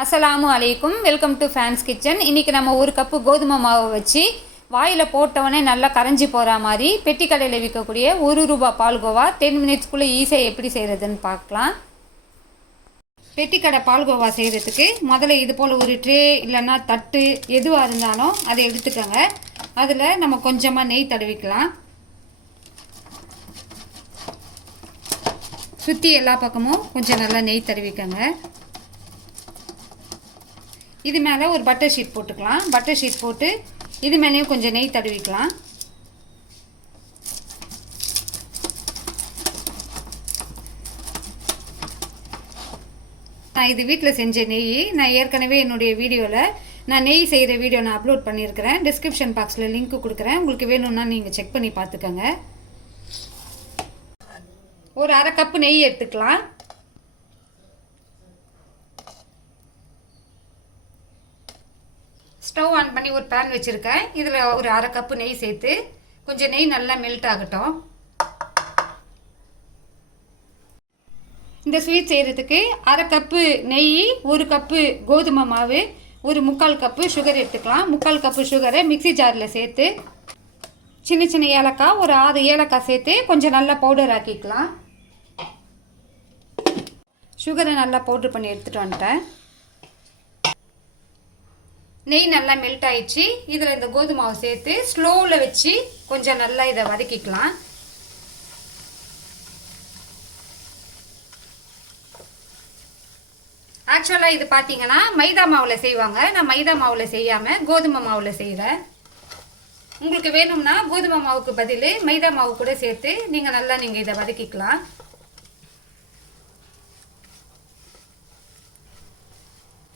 அஸ்லாம் அலைக்கும். Welcome to fans kitchen இன்றைக்கி நம்ம ஒரு கப்பு கோதுமை மாவு வச்சு வாயில் போட்டவொடனே நல்லா கரைஞ்சி போகிற மாதிரி பெட்டி கடையில் விற்கக்கூடிய ஒரு ரூபா பால்கோவா டென் மினிட்ஸ்க்குள்ளே ஈஸியாக எப்படி செய்கிறதுன்னு பார்க்கலாம். பெட்டி கடை பால்கோவா செய்கிறதுக்கு முதல்ல இது போல் ஒரு ட்ரே இல்லைன்னா தட்டு எதுவாக இருந்தாலும் அதை எடுத்துக்கோங்க. அதில் நம்ம கொஞ்சமாக நெய் தடவிக்கலாம். சுற்றி எல்லா பக்கமும் கொஞ்சம் நல்லா நெய் தடவிக்கோங்க. இது மேலே ஒரு பட்டர் ஷீட் போட்டுக்கலாம். பட்டர் ஷீட் போட்டு இது மேலேயும் கொஞ்சம் நெய் தடவிக்கலாம். நான் இது வீட்டில் செஞ்ச நெய் நான் ஏற்கனவே என்னுடைய வீடியோவில் நான் நெய் செய்கிற வீடியோ நான் அப்லோட் பண்ணியிருக்கிறேன் டிஸ்கிரிப்ஷன் பாக்ஸில் லிங்க் கொடுக்குறேன். உங்களுக்கு வேணும்னா நீங்கள் செக் பண்ணி பார்த்துக்கோங்க. ஒரு அரை கப்பு நெய் எடுத்துக்கலாம். ஸ்டவ் ஆன் பண்ணி ஒரு பேன் வச்சுருக்கேன். இதில் ஒரு அரை கப்பு நெய் சேர்த்து கொஞ்சம் நெய் நல்லா மெல்ட் ஆகட்டும். இந்த ஸ்வீட் செய்கிறதுக்கு அரை கப்பு நெய் ஒரு கப்பு கோதுமை மாவு ஒரு முக்கால் கப்பு சுகர் எடுத்துக்கலாம். முக்கால் கப்பு சுகரை மிக்சி ஜாரில் சேர்த்து சின்ன சின்ன ஏலக்காய் ஒரு ஆறு ஏலக்காய் சேர்த்து கொஞ்சம் நல்லா பவுடர் ஆக்கிக்கலாம். சுகரை நல்லா பவுட்ரு பண்ணி எடுத்துகிட்டு வந்துட்டேன். நெய் நல்லா மெல்ட் ஆயிடுச்சு. இதில் இந்த கோதுமை மாவு சேர்த்து ஸ்லோவில் வச்சு கொஞ்சம் நல்லா இதை வதக்கிக்கலாம். ஆக்சுவலாக இது பார்த்தீங்கன்னா மைதா மாவில் செய்வாங்க. நான் மைதா மாவில் செய்யாமல் கோதுமை மாவில் செய்கிறேன் உங்களுக்கு வேணும்னா கோதுமை மாவுக்கு பதில் மைதா மாவு கூட சேர்த்து நீங்கள் நல்லா நீங்கள் இதை வதக்கிக்கலாம்.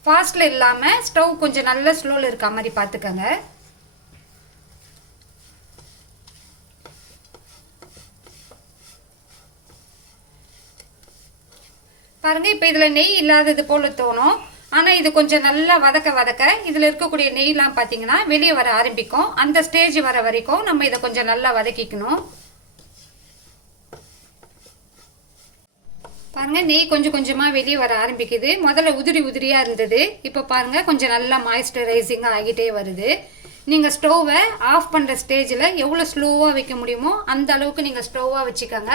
ஃபாஸ்ட்டில் இல்லாமல் ஸ்டவ் கொஞ்சம் நல்ல ஸ்லோவில் இருக்க மாதிரி பார்த்துக்கோங்க. பாருங்கள் இப்போ இதில் நெய் இல்லாதது போல் தோணும். ஆனால் இது கொஞ்சம் நல்லா வதக்க வதக்க இதில் இருக்கக்கூடிய நெய்லாம் பார்த்தீங்கன்னா வெளியே வர ஆரம்பிக்கும். அந்த ஸ்டேஜ் வர வரைக்கும் நம்ம இதை கொஞ்சம் நல்லா வதக்கிக்கணும். பாருங்க நெய் கொஞ்சம் கொஞ்சமாக வெளியே வர ஆரம்பிக்குது. முதல்ல உதிரி உதிரியாக இருந்தது. இப்போ பாருங்க கொஞ்சம் நல்லா மாய்ஸ்சரைசிங்காக ஆகிட்டே வருது. நீங்கள் ஸ்டோவை ஆஃப் பண்ணுற ஸ்டேஜில் எவ்வளோ ஸ்லோவாக வைக்க முடியுமோ அந்த அளவுக்கு நீங்கள் ஸ்டோவாக வச்சுக்கோங்க.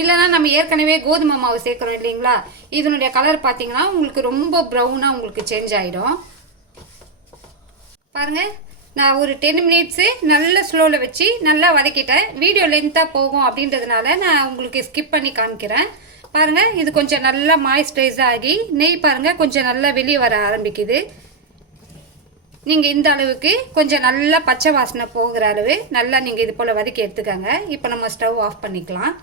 இல்லைனா நம்ம ஏற்கனவே கோதுமை மாவு சேர்க்குறோம் இல்லைங்களா? இதனுடைய கலர் பார்த்தீங்கன்னா உங்களுக்கு ரொம்ப ப்ரௌனாக உங்களுக்கு சேஞ்ச் ஆகிடும் பாருங்கள் நான் ஒரு டென் மினிட்ஸு நல்ல ஸ்லோவில் வச்சு நல்லா வதக்கிட்டேன். வீடியோ லென்த்தாக போகும் அப்படின்றதுனால நான் உங்களுக்கு ஸ்கிப் பண்ணி காமிக்கிறேன். பாருங்கள் இது கொஞ்சம் நல்லா மாய்ஸ்சரைஸ் ஆகி நெய் பாருங்கள் கொஞ்சம் நல்லா வெளியே வர ஆரம்பிக்குது. நீங்கள் இந்த அளவுக்கு கொஞ்சம் நல்லா பச்சை வாசனை போகிற அளவு நல்லா நீங்கள் இது போல் வதக்கி எடுத்துக்கோங்க. இப்போ நம்ம ஸ்டவ் ஆஃப் பண்ணிக்கலாம்.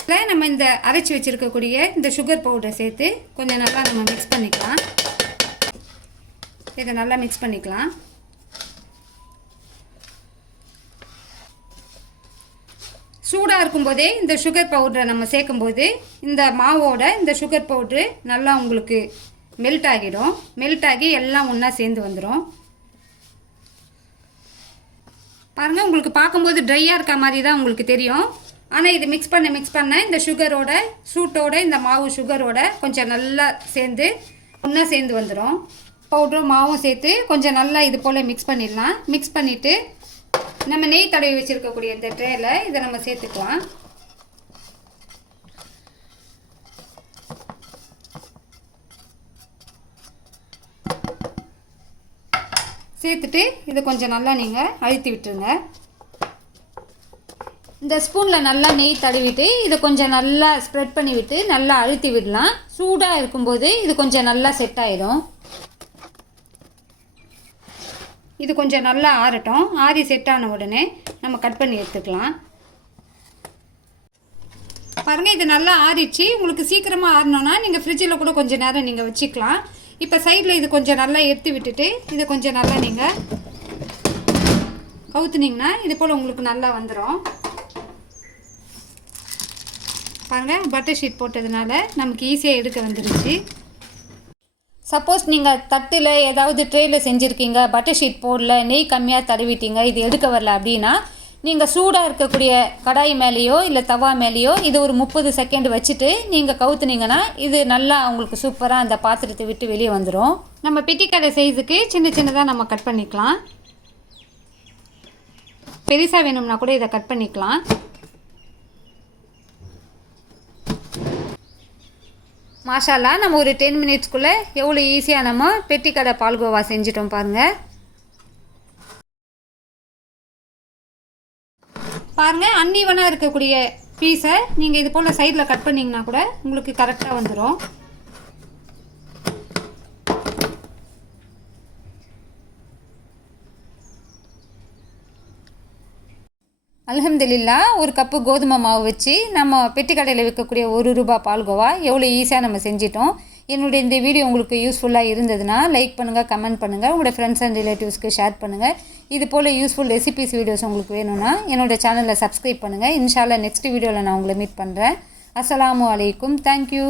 இதில் நம்ம இந்த அரைச்சி வச்சுருக்கக்கூடிய இந்த சுகர் பவுடர் சேர்த்து கொஞ்சம் நல்லா நம்ம மிக்ஸ் பண்ணிக்கலாம். இதை நல்லா மிக்ஸ் பண்ணிக்கலாம். சூடாக இருக்கும்போதே இந்த சுகர் பவுடரை நம்ம சேர்க்கும்போது இந்த மாவோட இந்த சுகர் பவுட்ரு நல்லா உங்களுக்கு மெல்ட் ஆகிடும். மெல்ட் ஆகி எல்லாம் ஒன்றா சேர்ந்து வந்துடும் பாருங்கள் உங்களுக்கு பார்க்கும்போது ட்ரையாக இருக்க மாதிரி தான் உங்களுக்கு தெரியும். ஆனால் இது மிக்ஸ் பண்ண மிக்ஸ் பண்ண இந்த சுகரோட சூட்டோட இந்த மாவு சுகரோட கொஞ்சம் நல்லா சேர்ந்து ஒன்றா சேர்ந்து வந்துடும் பவுடரும் மாவும் சேர்த்து கொஞ்சம் நல்லா இது போல் மிக்ஸ் பண்ணிடலாம். மிக்ஸ் பண்ணிவிட்டு நம்ம நெய் தடவி வச்சுருக்கக்கூடிய இந்த ட்ரேயில் இதை நம்ம சேர்த்துக்கலாம். சேர்த்துட்டு இதை கொஞ்சம் நல்லா நீங்கள் அழுத்தி விட்டுருங்க. இந்த ஸ்பூனில் நல்லா நெய் தடவிட்டு இதை கொஞ்சம் நல்லா ஸ்ப்ரெட் பண்ணி விட்டு நல்லா அழுத்தி விடலாம். சூடாக இருக்கும்போது இது கொஞ்சம் நல்லா செட் ஆயிடும். இது கொஞ்சம் நல்லா ஆறட்டும். ஆறி செட் ஆன உடனே நம்ம கட் பண்ணி எடுத்துக்கலாம். பாருங்கள் இது நல்லா ஆறிச்சு உங்களுக்கு சீக்கிரமாக ஆறணும்னா நீங்கள் ஃப்ரிட்ஜில் கூட கொஞ்சம் நேரம் நீங்கள் வச்சுக்கலாம். இப்போ சைடில் இது கொஞ்சம் நல்லா எடுத்து விட்டுட்டு இது கொஞ்சம் நல்லா நீங்கள் கவுத்துனீங்கன்னா இது போல் உங்களுக்கு நல்லா வந்துடும் பாருங்கள் பட்டர் ஷீட் போட்டதுனால நமக்கு ஈஸியாக எடுக்க வந்துருச்சு. சப்போஸ் நீங்கள் தட்டில் ஏதாவது ட்ரேயில் செஞ்சுருக்கீங்க பட்டர் ஷீட் போடல நெய் கம்மியாக தடவிட்டீங்க இது எடுக்க வரல அப்படின்னா நீங்கள் சூடாக இருக்கக்கூடிய கடாய் மேலேயோ இல்லை தவா மேலேயோ இது ஒரு முப்பது செகண்ட் வச்சுட்டு நீங்கள் கவுத்துனீங்கன்னா இது நல்லா உங்களுக்கு சூப்பராக அந்த பாத்திரத்தை விட்டு வெளியே வந்துடும் நம்ம பிட்டிக்கடை சைஸுக்கு சின்ன சின்னதாக நம்ம கட் பண்ணிக்கலாம். பெருசாக வேணும்னா கூட இதை கட் பண்ணிக்கலாம். மாஷாலா நம்ம ஒரு டென் மினிட்ஸ்க்குள்ளே எவ்வளோ ஈஸியாக நம்ம பெட்டிக்கடை பால்கோவா செஞ்சிட்டோம் பாருங்கள் பாருங்கள் அன்னீவனாக இருக்கக்கூடிய பீஸை நீங்கள் இது போல் சைடில் கட் பண்ணிங்கன்னா கூட உங்களுக்கு கரெக்டாக வந்துடும் அலமதுல்லா ஒரு கப்பு கோதுமை மாவு வச்சு நம்ம பெட்டி கடையில் விற்கக்கூடிய ஒரு ரூபா பால்கோவா எவ்வளோ ஈஸியாக நம்ம செஞ்சிட்டோம். என்னுடைய இந்த வீடியோ உங்களுக்கு யூஸ்ஃபுல்லாக இருந்ததுன்னா லைக் பண்ணுங்கள் கமெண்ட் பண்ணுங்கள் உங்களோட ஃப்ரெண்ட்ஸ் அண்ட் ரிலேட்டிவ்ஸ்க்கு ஷேர் பண்ணுங்கள் இது போல் யூஸ்ஃபுல் ரெசிபிஸ் வீடியோஸ் உங்களுக்கு வேணும்னா என்னோட சேனலை சப்ஸ்கிரைப் பண்ணுங்கள் இன்ஷால்லா நெக்ஸ்ட் வீடியோவில் நான் உங்களை மீட் பண்ணுறேன் அஸ்ஸலாமு அலைக்கும். தேங்க்யூ